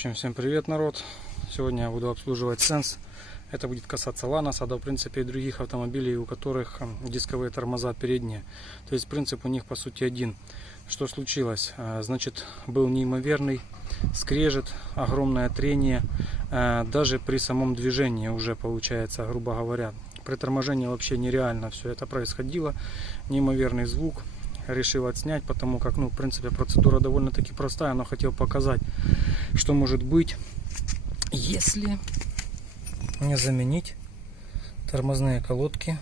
общем, всем привет, народ. Сегодня я буду обслуживать Sense. Это будет касаться Lanos, да, в принципе, и других автомобилей, у которых дисковые тормоза передние. То есть принцип у них по сути один. Что случилось? Значит, был неимоверный скрежет, огромное трение. Даже при самом движении уже получается, грубо говоря. При торможении вообще нереально все это происходило. Неимоверный звук. Решил отснять, потому как, в принципе, процедура довольно-таки простая, но хотел показать, что может быть, если не заменить тормозные колодки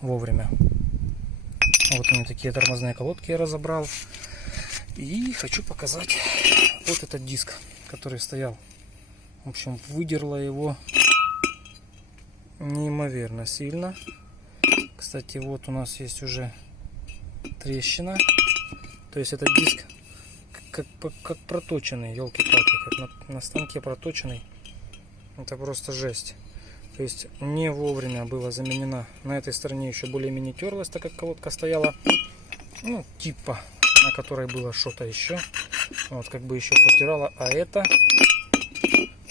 вовремя. Вот они, такие тормозные колодки я разобрал. И хочу показать вот этот диск, который стоял. В общем, выдерло его неимоверно сильно. Кстати, вот у нас есть уже трещина. То есть этот диск как проточенный, елки-палки, как на станке проточенный. Это просто жесть. То есть не вовремя была заменена. На этой стороне еще более-менее терлась, так как колодка стояла, типа, на которой было что-то еще. Вот, как бы еще потирала. А это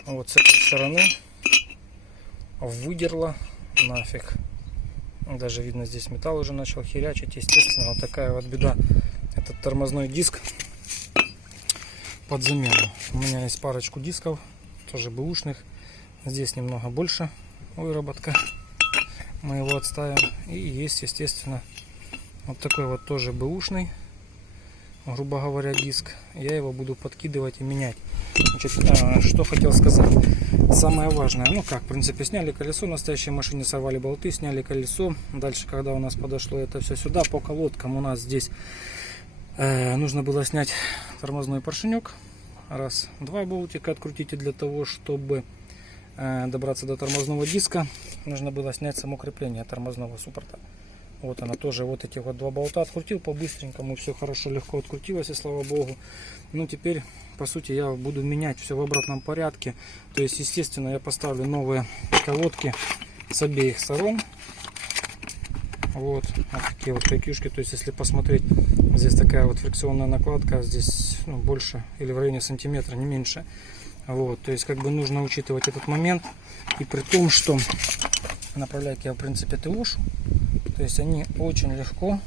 вот с этой стороны выдерла нафиг. Даже видно, здесь металл уже начал херячить. Естественно, вот такая вот беда. Этот тормозной диск под замену. У меня есть парочку дисков, тоже бэушных. Здесь немного больше выработка. Мы его отставим. И есть, естественно, вот такой вот тоже бэушный, грубо говоря, диск. Я его буду подкидывать и менять. Значит, что хотел сказать. Самое важное, в принципе, сняли колесо, в настоящей машине сорвали болты, сняли колесо. Дальше, когда у нас подошло это все сюда, по колодкам у нас здесь нужно было снять тормозной поршенек. Раз, два болтика открутите для того, чтобы добраться до тормозного диска. Нужно было снять само крепление тормозного суппорта. Вот она тоже, вот эти вот два болта открутил по-быстренькому, все хорошо, легко открутилось, и слава богу. Теперь, по сути, я буду менять все в обратном порядке. То есть, естественно, я поставлю новые колодки с обеих сторон. Вот такие вот каюшки. То есть, если посмотреть, здесь такая вот фрикционная накладка, здесь больше или в районе сантиметра, не меньше. Вот, то есть, как бы нужно учитывать этот момент. И при том, что направляйки я, в принципе, ТОшь. То есть они очень легко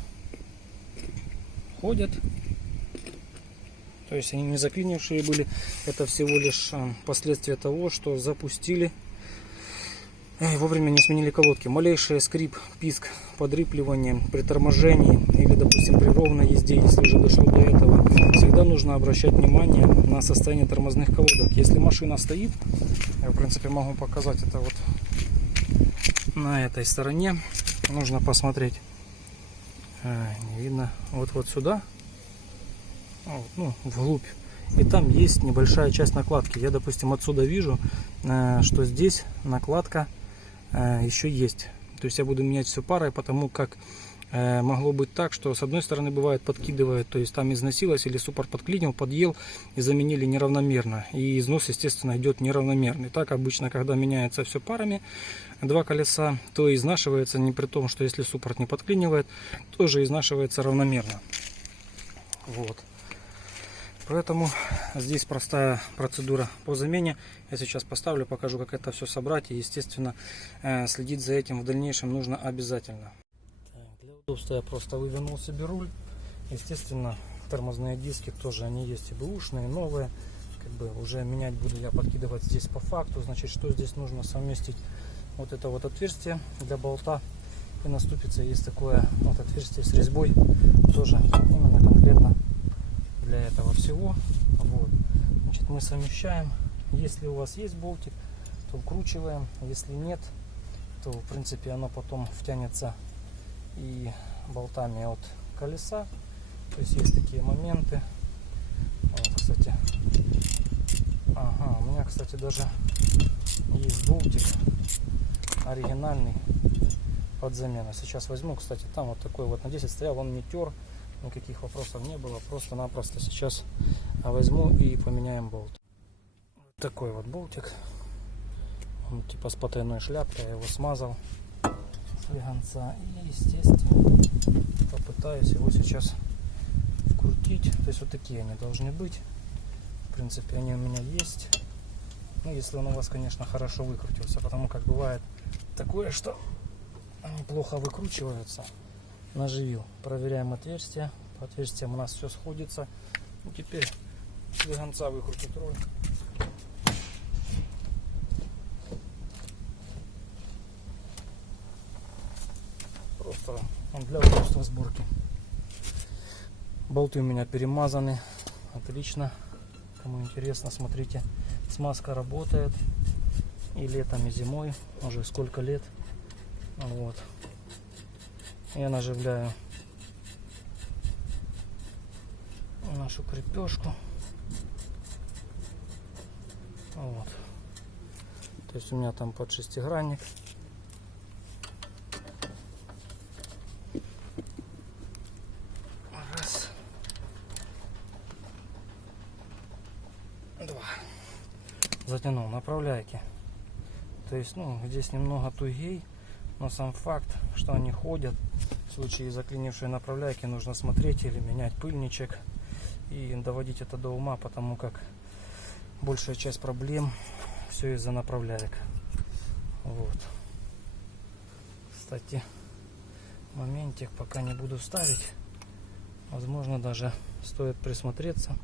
ходят. То есть они не заклинившие были. Это всего лишь последствия того, что запустили и вовремя не сменили колодки. Малейший скрип, писк, подрыпливание при торможении или, допустим, при ровной езде, если уже дошло до этого, всегда нужно обращать внимание на состояние тормозных колодок. Если машина стоит, я, в принципе, могу показать это вот на этой стороне. Нужно посмотреть, не видно, вот сюда, вглубь, и там есть небольшая часть накладки. Я, допустим, отсюда вижу, что здесь накладка еще есть. То есть я буду менять все парой, потому как могло быть так, что с одной стороны бывает подкидывает, то есть там износилось или суппорт подклинил, подъел и заменили неравномерно. И износ, естественно, идет неравномерный. Так обычно, когда меняется все парами, два колеса, то изнашивается, не при том, что если суппорт не подклинивает, тоже изнашивается равномерно. Вот. Поэтому здесь простая процедура по замене. Я сейчас поставлю, покажу, как это все собрать. И, естественно, следить за этим в дальнейшем нужно обязательно. Для удобства я просто вывернул себе руль. Естественно, тормозные диски тоже, они есть и бэушные, и новые. Как бы уже менять буду я подкидывать здесь по факту. Значит, что здесь нужно совместить? Вот это вот отверстие для болта. И на ступице есть такое вот отверстие с резьбой. Тоже именно конкретно для этого всего. Вот. Значит, мы совмещаем. Если у вас есть болтик, то вкручиваем. Если нет, то в принципе оно потом втянется и болтами от колеса. То есть есть такие моменты. Вот, кстати. Ага, у меня, кстати, даже есть болтик оригинальный под замену. Сейчас возьму, кстати, там вот такой вот на 10 стоял, он не тер, никаких вопросов не было. Просто-напросто сейчас возьму и поменяем болт. Такой вот болтик. Он типа с потайной шляпкой, я его смазал с легонца. И, естественно, попытаюсь его сейчас вкрутить. То есть вот такие они должны быть. В принципе, они у меня есть. Ну, если он у вас, конечно, хорошо выкрутился, потому как бывает такое, что они плохо выкручиваются. Наживил. Проверяем отверстие. По отверстиям у нас все сходится. И теперь слегонца выкрутить роль. Просто для удобства сборки. Болты у меня перемазаны. Отлично. Кому интересно, смотрите. Смазка работает. И летом, и зимой. Уже сколько лет. Вот. Я наживляю нашу крепежку. Вот. То есть у меня там под шестигранник. Раз. Два. Затянул направляйки. То есть, ну, здесь немного тугей, но сам факт, что они ходят, в случае заклинившей направляйки нужно смотреть или менять пыльничек и доводить это до ума, потому как большая часть проблем все из-за направляек. Вот. Кстати, моментик пока не буду ставить. Возможно, даже стоит присмотреться.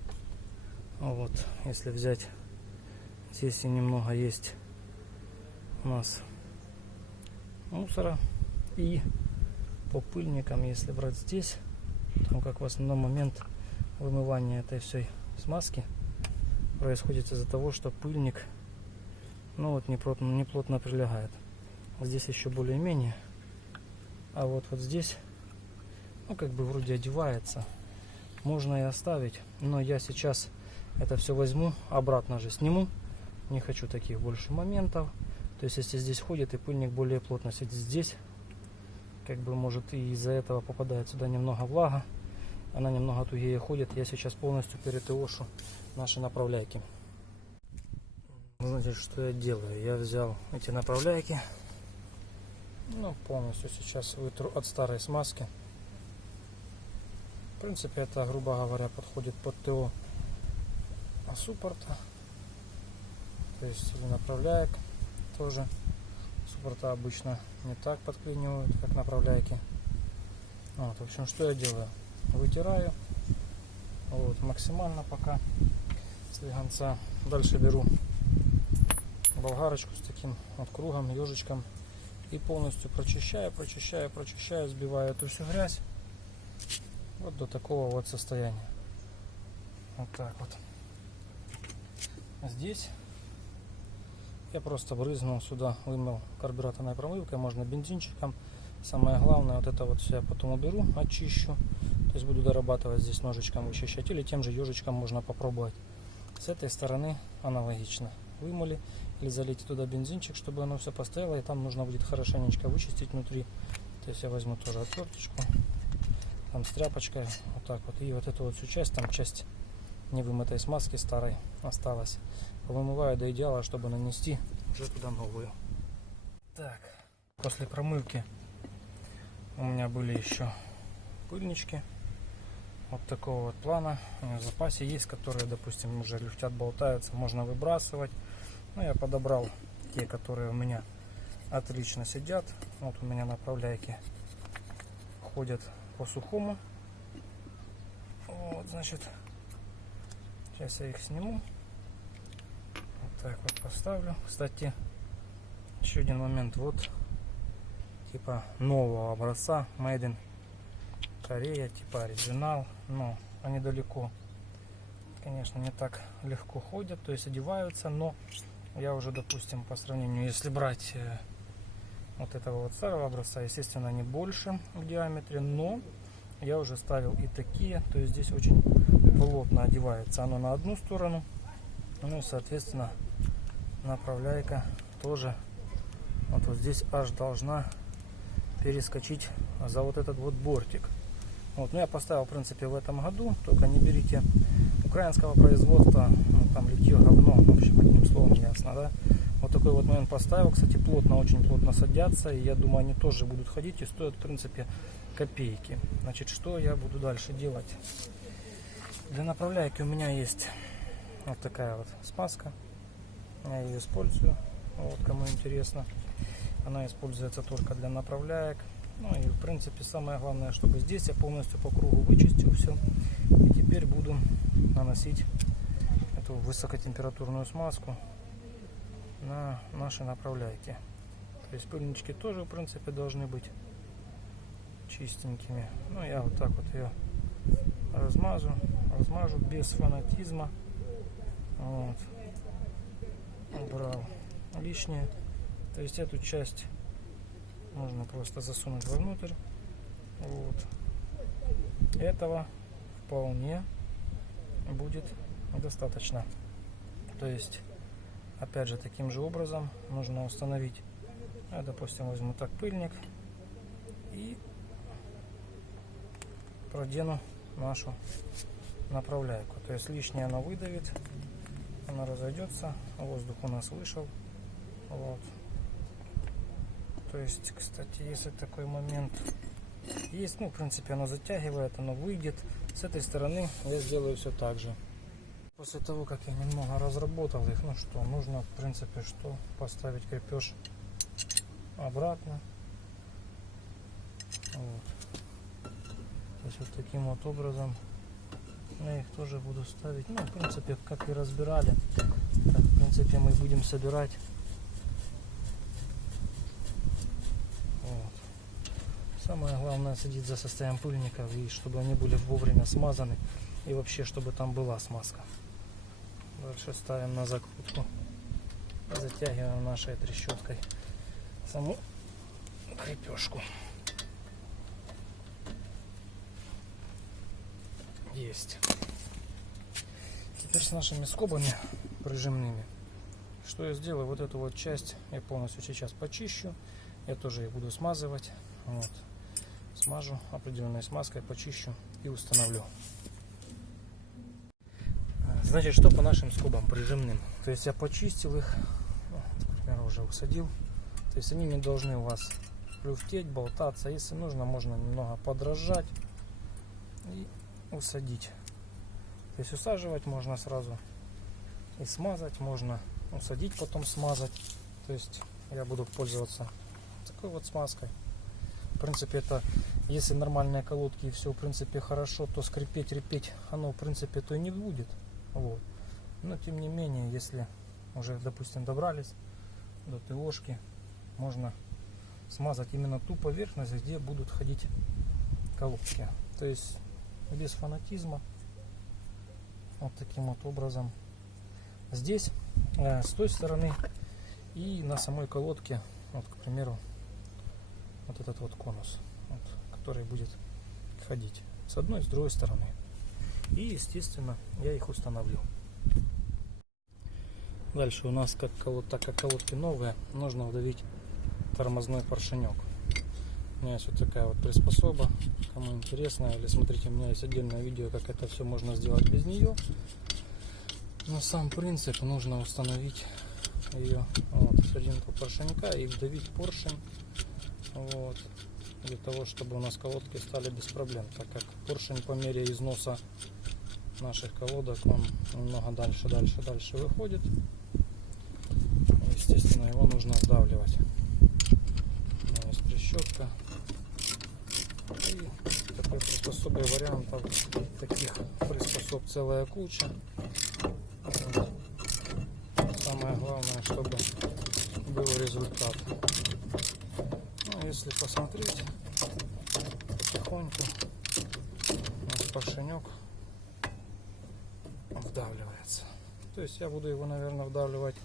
Вот, если взять, здесь и немного есть у нас мусора, и по пыльникам, если брать здесь, там как в основном момент вымывания этой всей смазки происходит из-за того, что пыльник, ну вот, не плотно прилегает. Здесь еще более-менее, а вот здесь, ну, как бы вроде одевается, можно и оставить, но я сейчас это все возьму, обратно же сниму. Не хочу таких больше моментов. То есть, если здесь ходит и пыльник более плотно сидит здесь, как бы, может, и из-за этого попадает сюда немного влага, она немного тугее ходит. Я сейчас полностью перетыошу наши направляйки. Знаете, что я делаю? Я взял эти направляйки, ну, полностью сейчас вытру от старой смазки. В принципе, это, грубо говоря, подходит под ТО суппорта, то есть или направляек тоже. Суппорта обычно не так подклинивают, как направляйки. Вот, в общем, что я делаю? Вытираю вот, максимально пока слегонца. Дальше беру болгарочку с таким вот кругом, ежичком и полностью прочищаю, сбиваю эту всю грязь вот до такого вот состояния. Вот так вот. Здесь я просто брызнул сюда, вымыл карбюраторной промывкой, можно бензинчиком. Самое главное, вот это вот все я потом уберу, очищу. То есть буду дорабатывать здесь ножичком вычищать, или тем же ежичком можно попробовать. С этой стороны аналогично. Вымыли или залейте туда бензинчик, чтобы оно все постояло, и там нужно будет хорошенечко вычистить внутри. То есть я возьму тоже отверточку, там с тряпочкой, вот так вот, и вот эту вот всю часть, там часть невымытой смазки старой осталась, вымываю до идеала, чтобы нанести уже туда новую. Так, после промывки у меня были еще пыльнички вот такого вот плана. У меня в запасе есть, которые, допустим, уже люфтят, болтаются, можно выбрасывать. Но я подобрал те, которые у меня отлично сидят. Вот у меня направляйки ходят по сухому. Вот, значит, сейчас я их сниму. Вот так вот поставлю. Кстати, еще один момент. Вот типа нового образца, Made in Korea, типа оригинал. Но они далеко, конечно, не так легко ходят, то есть одеваются. Но я уже, допустим, по сравнению, если брать вот этого вот старого образца, естественно, они больше в диаметре, но я уже ставил и такие, то есть здесь очень плотно одевается оно на одну сторону, ну и соответственно направляйка тоже вот здесь аж должна перескочить за вот этот вот бортик. Вот, ну я поставил, в принципе, в этом году, только не берите украинского производства, ну, там литье говно, в общем, одним словом, ясно, да. Вот такой вот момент поставил, кстати, плотно, очень плотно садятся, и я думаю, они тоже будут ходить и стоят, в принципе, копейки. Значит, что я буду дальше делать? Для направляйки у меня есть Вот такая вот смазка. Я ее использую. Вот, кому интересно. Она используется только для направляек. Ну и в принципе самое главное, чтобы здесь я полностью по кругу вычистил все. И теперь буду наносить эту высокотемпературную смазку на наши направляйки. То есть пыльнички тоже в принципе должны быть чистенькими. Ну я вот так вот ее размажу без фанатизма. Вот. Убрал лишнее. То есть эту часть можно просто засунуть вовнутрь. Вот. Этого вполне будет достаточно. То есть опять же таким же образом нужно установить, я, допустим, возьму так пыльник и продену нашу направляйку. То есть лишнее она выдавит, она разойдется, воздух у нас вышел. Вот. То есть, кстати, если такой момент есть, ну, в принципе, оно затягивает, оно выйдет. С этой стороны я сделаю все так же. После того, как я немного разработал их, ну что, нужно, в принципе, что поставить крепеж обратно. Вот. То есть вот таким вот образом я их тоже буду ставить. Ну, в принципе, как и разбирали, так, в принципе, мы будем собирать. Вот. Самое главное следить за состоянием пыльников и чтобы они были вовремя смазаны и вообще, чтобы там была смазка. Дальше ставим на закрутку, затягиваем нашей трещоткой саму крепежку. Есть. Теперь с нашими скобами прижимными. Что я сделаю? Вот эту вот часть я полностью сейчас почищу. Я тоже ее буду смазывать. Вот. Смажу определенной смазкой, почищу и установлю. Значит, что по нашим скобам прижимным? То есть я почистил их, например, уже усадил. То есть они не должны у вас люфтеть, болтаться. Если нужно, можно немного подражать и усадить. То есть усаживать можно сразу и смазать, можно усадить, потом смазать. То есть я буду пользоваться такой вот смазкой. В принципе, это если нормальные колодки и все, в принципе, хорошо, то скрипеть, репеть оно, в принципе, то и не будет. Вот. Но тем не менее, если уже, допустим, добрались до ТОшки, можно смазать именно ту поверхность, где будут ходить колодки. То есть без фанатизма. Вот таким вот образом. Здесь, с той стороны и на самой колодке, вот, к примеру, вот этот вот конус, вот, который будет ходить с одной и с другой стороны. И, естественно, я их установлю. Дальше у нас, так как колодки новые, нужно вдавить тормозной поршенек. У меня есть вот такая вот приспособа. Кому интересно, или смотрите, у меня есть отдельное видео, как это все можно сделать без нее. Но сам принцип нужно установить ее вот, в серединку поршенька и вдавить поршень. Вот, для того, чтобы у нас колодки стали без проблем, так как поршень по мере износа наших колодок он немного дальше выходит. Естественно, его нужно вдавливать. У меня есть трещотка. И такой приспособой вариантов, таких приспособ целая куча. Самое главное, чтобы был результат. Ну, если посмотреть потихоньку, у нас поршенек вдавливается. То есть я буду его, наверное, вдавливать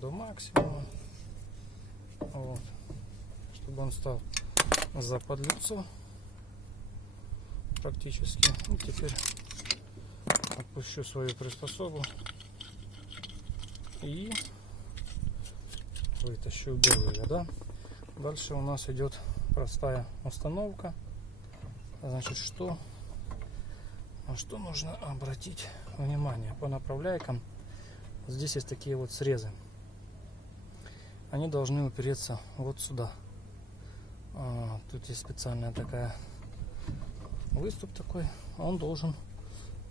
до максимума, вот, чтобы он стал за подлицо практически. И теперь отпущу свою приспособу и вытащу, уберу ее, да? Дальше у нас идет простая установка. Значит, что нужно обратить внимание по направляйкам? Здесь есть такие вот срезы. Они должны упереться вот сюда. Тут есть специальная такая выступ такой. Он должен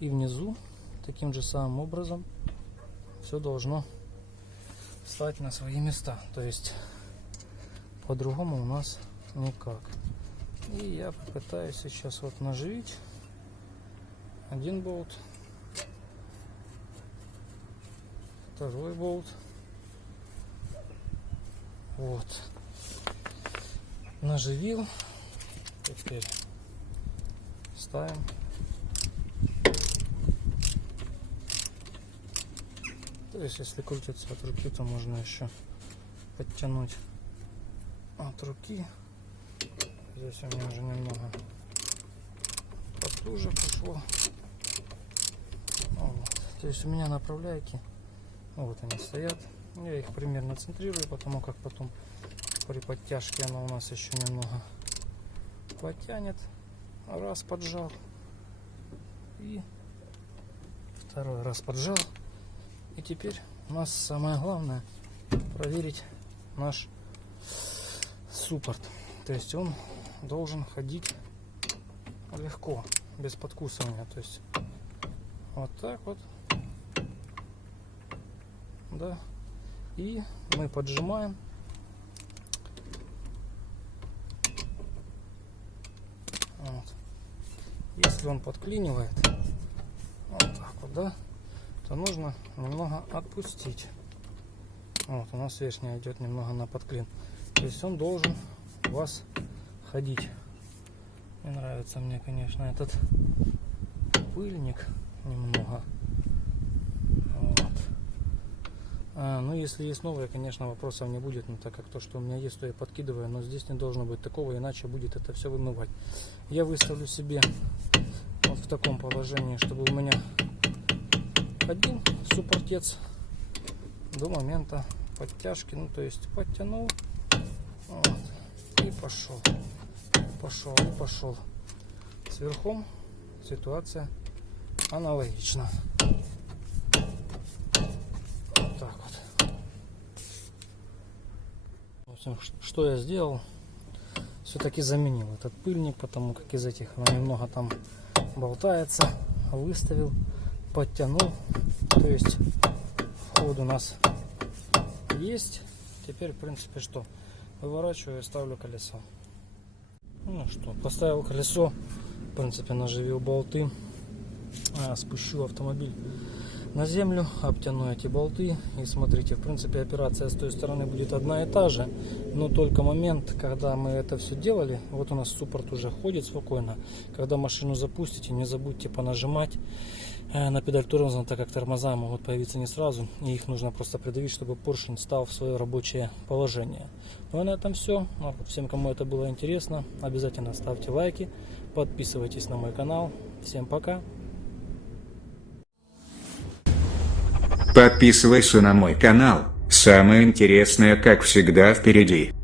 и внизу таким же самым образом все должно встать на свои места. То есть по-другому у нас никак. И я попытаюсь сейчас вот наживить один болт, второй болт. Вот. Наживил. Теперь ставим. То есть, если крутится от руки, то можно еще подтянуть от руки. Здесь у меня уже немного потуже пошло. Вот. То есть у меня направляйки, вот они стоят. Я их примерно центрирую, потому как потом при подтяжке она у нас еще немного потянет. Раз поджал и второй раз поджал. И теперь у нас самое главное проверить наш суппорт. То есть он должен ходить легко, без подкусывания. То есть вот так вот. Да. И мы поджимаем. Вот. Если он подклинивает, вот так вот, да, то нужно немного отпустить. Вот у нас верхняя идет немного на подклин. То есть он должен у вас ходить. Не нравится мне, конечно, этот пыльник немного. Вот. Ну, если есть новые, конечно, вопросов не будет, но так как то, что у меня есть, то я подкидываю, но здесь не должно быть такого, иначе будет это все вымывать. Я выставлю себе вот в таком положении, чтобы у меня один суппортец до момента подтяжки, ну, то есть подтянул, вот, и пошел, и пошел. С верхом ситуация аналогична. Так вот. В общем, что я сделал? Все-таки заменил этот пыльник, потому как из этих оно немного там болтается. Выставил, подтянул. То есть вход у нас есть. Теперь, в принципе, что? Выворачиваю и ставлю колесо. Ну что, поставил колесо. В принципе, наживил болты. Спущу автомобиль на землю, обтяну эти болты. И смотрите, в принципе, операция с той стороны будет одна и та же. Но только момент, когда мы это все делали, вот у нас суппорт уже ходит спокойно. Когда машину запустите, не забудьте понажимать на педаль тормоза, так как тормоза могут появиться не сразу. И их нужно просто придавить, чтобы поршень стал в свое рабочее положение. Ну и на этом все. Всем, кому это было интересно, обязательно ставьте лайки, подписывайтесь на мой канал. Всем пока! Подписывайся на мой канал, самое интересное как всегда впереди.